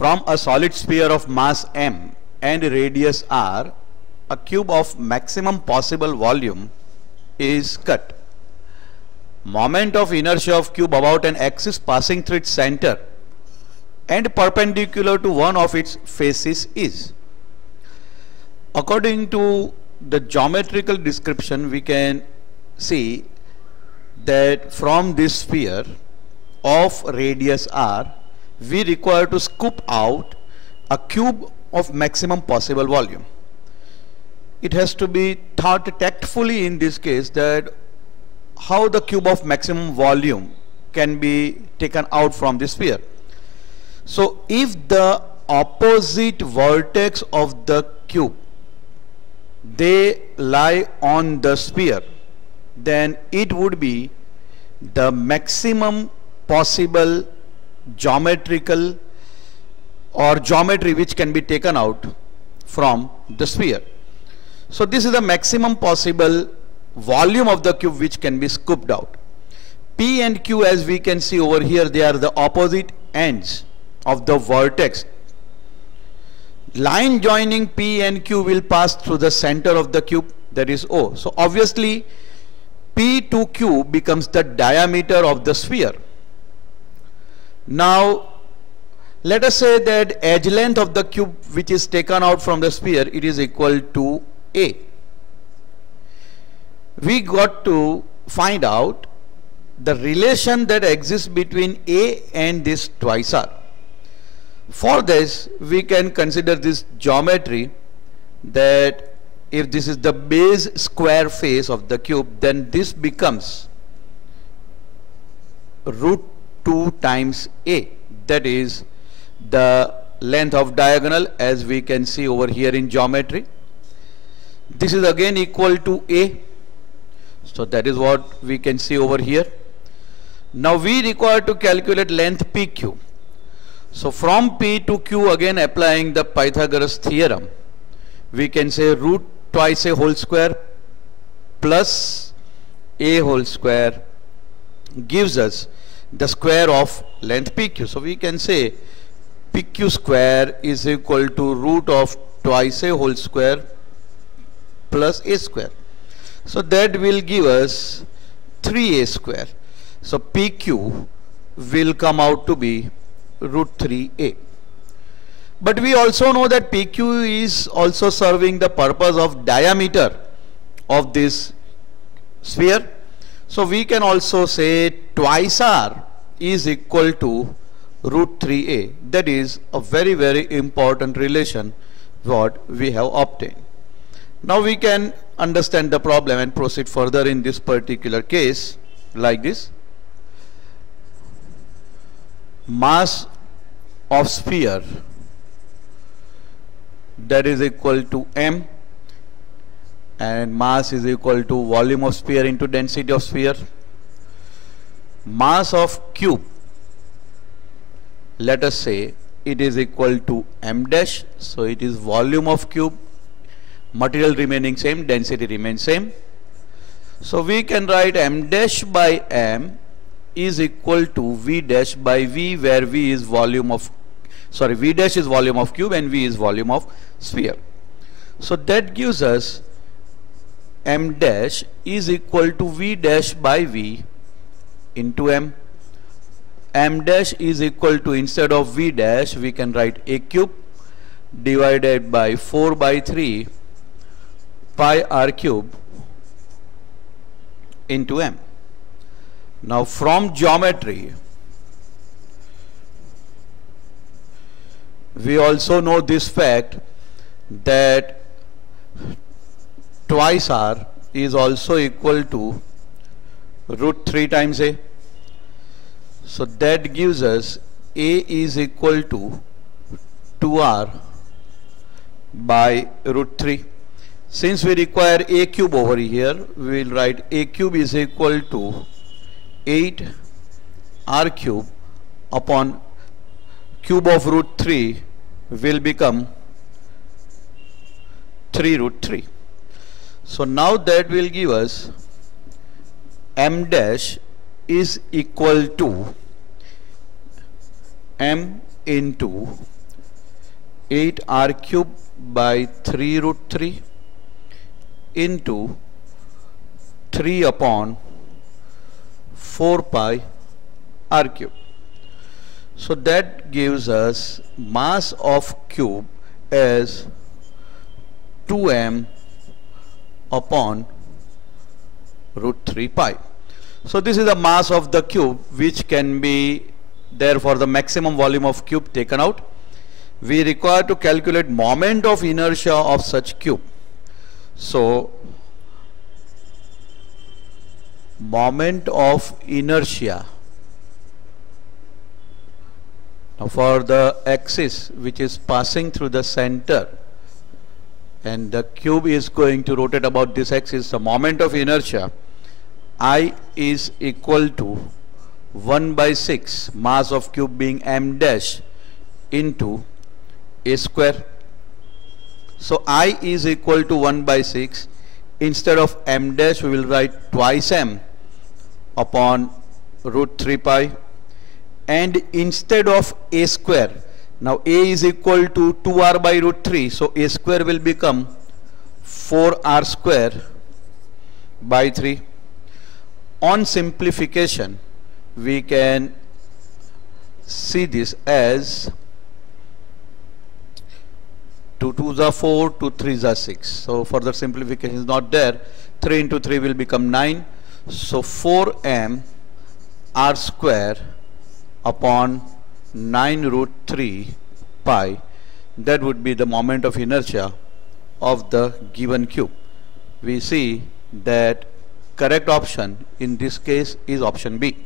From a solid sphere of mass m and radius r, a cube of maximum possible volume is cut. Moment of inertia of cube about an axis passing through its center and perpendicular to one of its faces is. According to the geometrical description, we can see that from this sphere of radius r, we require to scoop out a cube of maximum possible volume. It has to be thought tactfully in this case that how the cube of maximum volume can be taken out from the sphere. So if the opposite vertex of the cube, they lie on the sphere, then it would be the maximum possible geometrical or geometry which can be taken out from the sphere. So this is the maximum possible volume of the cube which can be scooped out. P and Q, as we can see over here, they are the opposite ends of the vertex. Line joining P and Q will pass through the center of the cube, that is O. So obviously P to Q becomes the diameter of the sphere. Now let us say that edge length of the cube which is taken out from the sphere, it is equal to A. We got to find out the relation that exists between A and this twice R. For this, we can consider this geometry that if this is the base square face of the cube, then this becomes root 2 times A. That is the length of diagonal, as we can see over here in geometry. This is again equal to A. So that is what we can see over here. Now we require to calculate length PQ. So from P to Q, again applying the Pythagoras theorem, we can say root twice A whole square plus A whole square gives us the square of length PQ. So we can say PQ square is equal to root of twice A whole square plus A square. So that will give us 3A square. So PQ will come out to be root 3A. But we also know that PQ is also serving the purpose of diameter of this sphere. So we can also say twice R is equal to root 3A. That is a very, very important relation what we have obtained. Now we can understand the problem and proceed further in this particular case like this. Mass of sphere, that is equal to m, and mass is equal to volume of sphere into density of sphere. Mass of cube, let us say it is equal to m dash, so it is volume of cube, material remaining same, density remains same. So we can write m dash by m is equal to v dash by v, where v is volume of, sorry, v dash is volume of cube and v is volume of sphere. So that gives us m dash is equal to v dash by v into m. M dash is equal to, instead of v dash, we can write a cube divided by 4 by 3 pi r cube into m. Now from geometry, we also know this fact that twice r is also equal to root 3 times a. So that gives us a is equal to 2r by root 3. Since we require a cube over here, we will write a cube is equal to 8 r cube upon cube of root 3 will become 3 root 3. So now that will give us m dash is equal to m into 8r cube by 3 root 3 into 3 upon 4 pi r cube. So that gives us mass of cube as 2m upon root 3 pi. So this is the mass of the cube, which can be therefore the maximum volume of cube taken out. We require to calculate moment of inertia of such cube. So moment of inertia, now for the axis which is passing through the center and the cube is going to rotate about this axis, the moment of inertia I is equal to 1 by 6 mass of cube being m dash into a square. So I is equal to 1 by 6. Instead of m dash we will write twice m upon root 3 pi, and instead of a square, now a is equal to 2r by root 3, so a square will become 4r square by 3. On simplification we can see this as 2 2s are 4, 2 3s are 6. So further simplification is not there. 3 into 3 will become 9. So 4m r square upon 9 root 3 pi, that would be the moment of inertia of the given cube. We see that correct option in this case is option B.